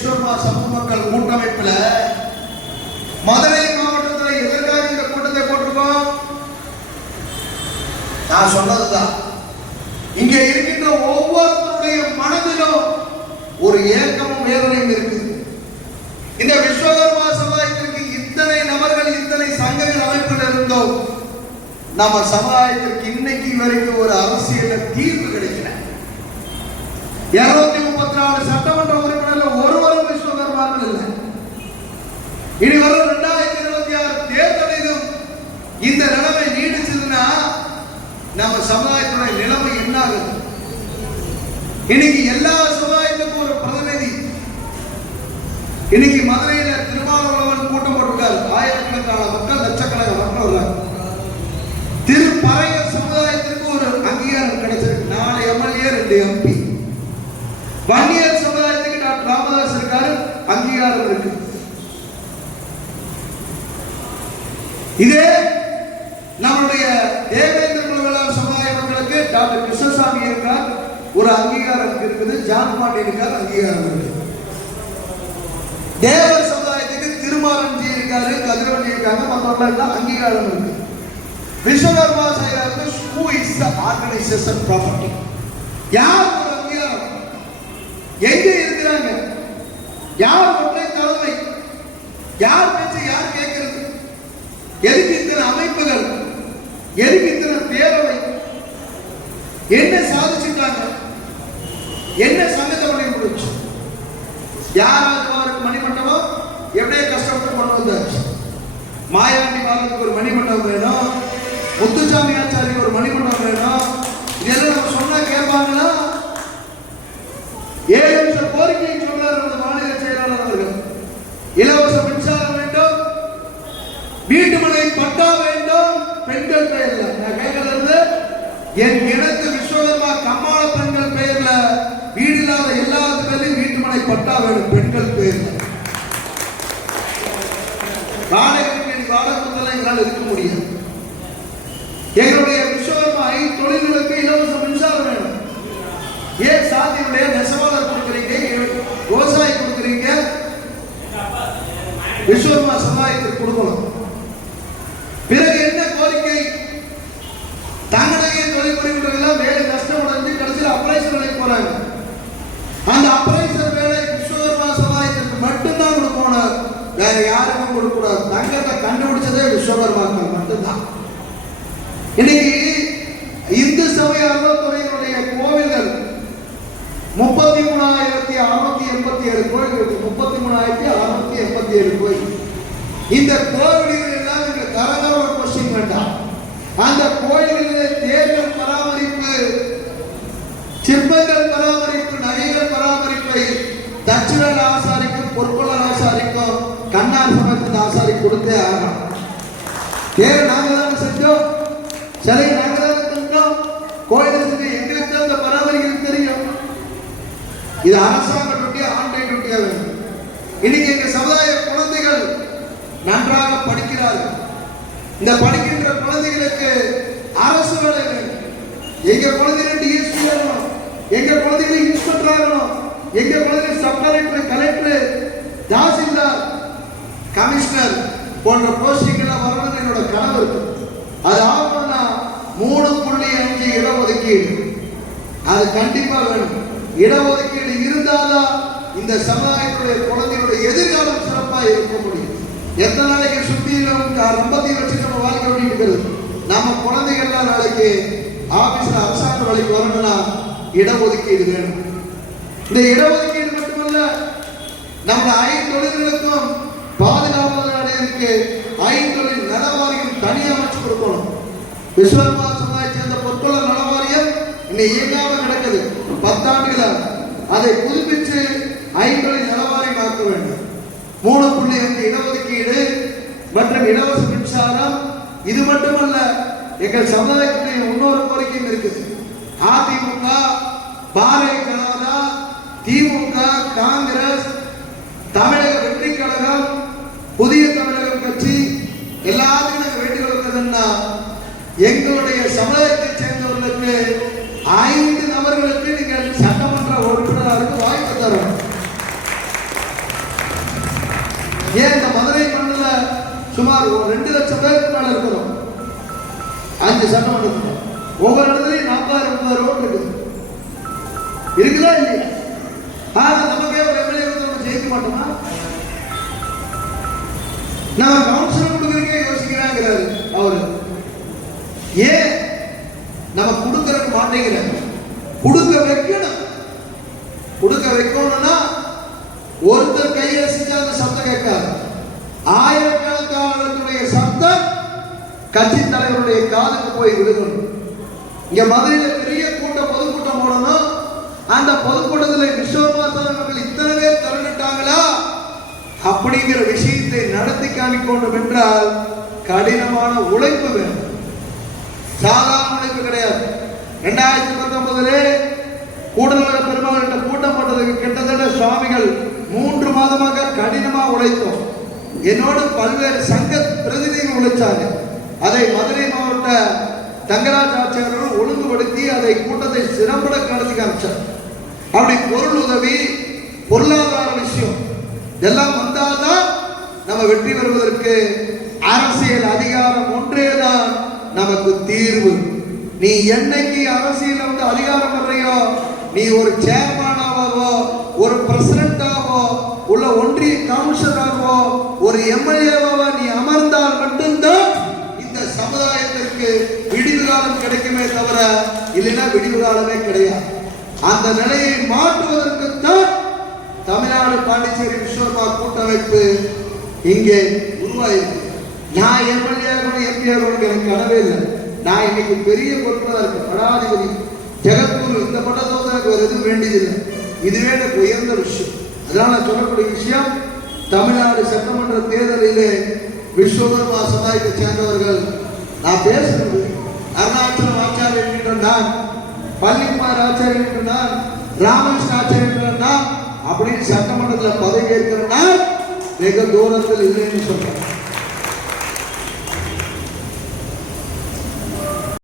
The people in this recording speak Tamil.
விஸ்வர்மா சமூக மக்கள் கூட்டமைப்புல மதுரை மாவட்டத்தில் எதற்காக இந்த கூட்டத்தை போட்டிருக்கோம்? நான் சொன்னதுதான். இங்க இருக்கின்ற ஒவ்வொருத்தருடைய மனதிலும் ஒரு ஏக்கமும் வேதனையும் இருக்குது. இந்த விஸ்வகர்மா சமுதாயத்திற்கு இத்தனை நபர்கள் இத்தனை சங்கங்கள் அமைப்பில் இருந்தோம். நம்ம சமுதாயத்திற்கு இன்னைக்கு வரைக்கும் ஒரு அரசியல் தீர்வு கிடைக்கல. இருநூத்தி முப்பத்தி நாலு சட்டமன்ற வரும் இரண்டாயிரத்தி இருபத்தி ஆறு தேர்தலிலும் இந்த நிலைமை நீடிச்சதுன்னா நம்ம சமுதாயத்துடைய நிலைமை என்ன ஆகுது இன்னைக்கு எல்லா சமுதாயத்துக்கும் ஒரு பிரதிநிதி. இன்னைக்கு மதுரையில திருமாவளவன் கூட்டம் போட்டிருக்காரு. ஆயிரக்கணக்கான மக்கள் லட்சக்கணக்கான மக்கள் வர்றாங்க திருப்பறைய சமுதாயத்திற்கு ஒரு அங்கீகாரம் கிடைச்சிருக்கு. நாலு எம்எல்ஏ ரெண்டு எம்பி. வன்னியர் சமுதாயத்துக்கு டாக்டர் ராமதாஸ் இருக்காரு. அங்கீகாரம் இருக்கு. இதே நம்முடைய தேவேந்திர குலவேளாளர் சமுதாய மக்களுக்கு டாக்டர் கிருஷ்ணசாமி இருக்கார் ஒரு அங்கீகாரம் இருக்குது. ஜான் பாண்டி இருக்கார் அங்கீகாரம் இருக்கு தேவர் சமுதாயத்துக்கு திருமாரஞ்சி இருக்காரு கதிரவஞ்சி இருக்காங்க மற்றவர்கள் அங்கீகாரம் இருக்கு. விஸ்வகர்மா செய்யறது who is the organisation property யார் ஒரு அங்கீகாரம்? எங்க இருக்கிறாங்க? யார் ஒற்றை தலைமை? யார் பேச்சு யார் எதுக்கு இத்தனை அமைப்புகள்? எதுக்கு இத்தனை பேரவை? என்ன சாதிச்சுட்டாங்க என்ன சங்கத்தை பண்ணி முடிச்சு? யாராவது அவருக்கு மணிமண்டபம்? எப்படியே கஷ்டப்பட்டு கொண்டு வந்தாச்சு? மாயாண்டி பாலத்துக்கு ஒரு மணிமண்டபம் வேணும். முத்துசாமி ஆச்சாரிக்கு ஒரு மணிமண்டபம் வேணும். இதெல்லாம் நம்ம சொன்னா கேட்பாங்களா ஏழு நிமிஷம் கோரிக்கை சொல்றாரு நமது மாநில செயலாளர் அவர்கள் இலவச மின்சாரம் வேண்டும் வீட்டு மனை பட்டா வேண்டும் பெண்கள் பெயர்ல நான் கேட்கறது என் இடத்து விஸ்வகர்மா கம்மாள பெண்கள் பெயர்ல வீடு இல்லாத எல்லாத்துக்கும் வீட்டு மனை பட்டா வேணும் பெண்கள் பெயர்ல வாடகைக்கு வாடகை முதல்ல எங்களால் இருக்க முடியாது எங்களுடைய விஸ்வகர்மா ஐந்து தொழில்களுக்கு இலவச மின்சாரம் வேணும் ஏன் சாத்தியுடைய நெசவாளர் கொடுக்குறீங்க விவசாயி கொடுக்குறீங்க விஸ்வகர்மா சமுதாயத்திற்கு கொடுக்கணும் பிறகு என்ன கோரிக்கை தங்களுடைய தொழில் புரிவுகள் வேலை கஷ்டமடைஞ்சு கடைசியில் அப்ரைசர் வேலைக்கு போறாங்க அந்த அப்ரைசர் வேலை விஸ்வகர்மா சமுதாயத்திற்கு மட்டும்தான் கொடுக்கணும் வேற யாருக்கும் கொடுக்க கூடாது தங்கத்தை விஸ்வகர்மாக்கள் மட்டும்தான். இன்னைக்கு இந்து சமய அறத்துறையினுடைய கோவில்கள் முப்பத்தி மூணாயிரத்தி அறுநூத்தி எண்பத்தி ஏழு கோயில் இருக்கு. முப்பத்தி மூணாயிரத்தி அறுநூத்தி எண்பத்தி ஏழு கோயில். இந்த கோவில்கள் எல்லாம் இங்க தரதர ஒரு கொஸ்டின் வேண்டாம். அந்த கோயில்களிலே தேர்தல் பராமரிப்பு சிற்பங்கள் பராமரிப்பு நகைகள் பராமரிப்பை தட்சிணர் ஆசாரிக்கும் பொற்கொள்ளர் ஆசாரிக்கும் கண்ணார் சமயத்தின் ஆசாரி கொடுத்தே ஆகணும். ஏன் நாங்க செஞ்சோம் சிலை நாங்க தானே செஞ்சோம் கோயிலை செஞ்சு எங்களுக்கு அந்த பராமரிக்கிறது தெரியும்? இது அரசாங்கத்துடைய டியூட்டியா ஆன்லைன் இன்னைக்கு எங்க சமுதாய குழந்தைகள் நன்றாக படிக்கிறார்கள். இந்த படிக்கின்ற குழந்தைகளுக்கு அரசு வேலை எங்க குழந்தைகள் டிஎஸ்பி ஆகணும் எங்க குழந்தைகள் இன்ஸ்பெக்டர் ஆகணும். எங்க குழந்தைகள் sub collector collector tahsildar commissioner போன்ற போஸ்டிங்ல வரணும்னு என்னோட கனவு இருக்கு. அது ஆகணும்னா மூணு புள்ளி அஞ்சு இடஒதுக்கீடு. அது கண்டிப்பா வேணும். இடஒதுக்கீடு இருந்தாதான் இந்த சமுதாயத்துடைய குழந்தைகளுடைய எதிர்காலம் சிறப்பா இருக்க முடியும். எத்தனை நாளைக்கு சுத்தியிலும் ரொம்பத்தையும் வச்சு நம்ம வாழ்க்கை ஓடிட்டு இருக்கிறது? நம்ம குழந்தைகள்லாம் நாளைக்கு ஆபீஸ்ல அரசாங்க வேலைக்கு வரணும்னா இடஒதுக்கீடு வேணும். இந்த இடஒதுக்கீடு மட்டுமல்ல நம்ம ஐந்தொழில்களுக்கும் பாதுகாப்பு அடையிறதுக்கு ஐந்தொழில் நலவாரியம் தனி அமைச்சு கொடுக்கணும். விஸ்வரமா சமுதாயத்தை சேர்ந்த பொற்கொள்ள நலவாரியம் இன்னைக்கு இயங்காம கிடக்குது. பத்தாண்டுகளாக அதை புதுப்பிச்சு ஐந்தொழில் நலவாரியம் ஆக்க வேண்டும். மூணு புள்ளி ஐந்து இடஒதுக்கீடு மற்றும் இலவச மின்சாரம். இது மட்டுமல்ல எங்கள் சமுதாயத்தினுடைய இன்னொரு கோரிக்கையும் இருக்குது. அதிமுக பாரதிய ஜனதா திமுக காங்கிரஸ் தமிழக வெற்றி கழகம் எங்களுடைய சமுதாயத்தை சேர்ந்தவர்களுக்கு ஐந்து நபர்களுக்கு நீங்கள் சட்டமன்ற உறுப்பினராக வாய்ப்பு தரும். ஏன் இந்த மதுரை மண்ணில் சுமார் ரெண்டு லட்சம் பேருக்கு மேலே இருக்கிறோம் அஞ்சு சட்டமன்றம் ஒவ்வொரு இடத்துலையும் நாற்பதாயிரம் முப்பதாயிரம் ஓட்டு இருக்குது. இருக்குதா இல்லையா? ஆனா நமக்கே ஒரு எம்எல்ஏ வந்து நம்ம ஜெயிக்க மாட்டோமா? நான் கவுன்சிலர் கொடுக்குறீங்க யோசிக்கிறாங்கிறாரு அவரு. ஏன் நம்ம கொடுக்கறதுக்கு மாட்டேங்கிறோம் கொடுக்க வைக்கணும். கொடுக்க வைக்கணும்னா ஒருத்தர் கையில செஞ்சா அந்த சத்தம் கேட்காது. ஆயிரக்கணக்கானவர்களுடைய சத்தம் கட்சி தலைவருடைய காதுக்கு போய் விழுகணும். இங்க மதுரையில பெரிய கூட்டம் பொதுக்கூட்டம் போடணும். அந்த பொதுக்கூட்டத்தில் விஸ்வமாதவர்கள் இத்தனை பேர் திரண்டுட்டாங்களா அப்படிங்கிற விஷயத்தை நடத்தி காமிக்கணும் என்றால் கடினமான உழைப்பு வேணும். சாதாரண உழைப்பு கிடையாது. ரெண்டாயிரத்தி பத்தொன்பதுலே கூடலக பெருமாள் கூட்டம் போட்டதுக்கு கிட்டத்தட்ட சுவாமிகள் மூன்று மாதமாக கடினமா உழைத்தோம். என்னோடு பல்வேறு சங்க பிரதிநிதிகள் உழைச்சாங்க. அதை மதுரை மாவட்ட தங்கராஜ் ஆட்சியர்கள் ஒழுங்குபடுத்தி அதை கூட்டத்தை சிறப்பட நடத்தி காமிச்சார். அப்படி பொருள் உதவி பொருளாதார விஷயம் இதெல்லாம் வந்தால்தான் நம்ம வெற்றி பெறுவதற்கு அரசியல் அதிகாரம் ஒன்றே நமக்கு தீர்வு. நீ என்னைக்கு அரசியல் வந்து அதிகாரம் பண்றியோ நீ ஒரு சேர்மனாவோ ஒரு பிரசிடண்டாவோ உள்ள ஒன்றிய கவுன்சிலராகவோ ஒரு எம்எல்ஏவாவோ நீ அமர்ந்தால் மட்டும்தான் இந்த சமுதாயத்திற்கு விடிவு காலம் கிடைக்குமே தவிர இல்லைன்னா விடிவு காலமே கிடையாது. அந்த நிலையை மாற்றுவதற்கு தான் தமிழ்நாடு பாண்டிச்சேரி விஸ்வகர்மா கூட்டமைப்பு இங்கே உருவாயிருக்கு. நான் எம்எல்ஏ எம்பி எனக்கு கனவே இல்லை. நான் இன்னைக்கு பெரிய பொறுப்பாக இருக்கேன். படாதிபதி. ஜெகத்குரு இந்த பட்டத்தோடு எனக்கு ஒரு எதுவும் வேண்டியதில்லை. இதுவே எனக்கு உயர்ந்த விஷயம். அதனால நான் சொல்லக்கூடிய விஷயம் தமிழ்நாடு சட்டமன்ற தேர்தலிலே விஸ்வகர்மா சமுதாயத்தை சேர்ந்தவர்கள் நான் பேசுறது அருணாச்சலம் ஆச்சாரியர் என்கின்ற நான் பள்ளிக்குமார் ஆச்சாரியர் என்கின்ற நான் ராமகிருஷ்ண ஆச்சாரியர் நான் அப்படின்னு சட்டமன்றத்தில் பதவி ஏற்கிற வெகு தூரத்தில் இல்லைன்னு சொல்றேன்.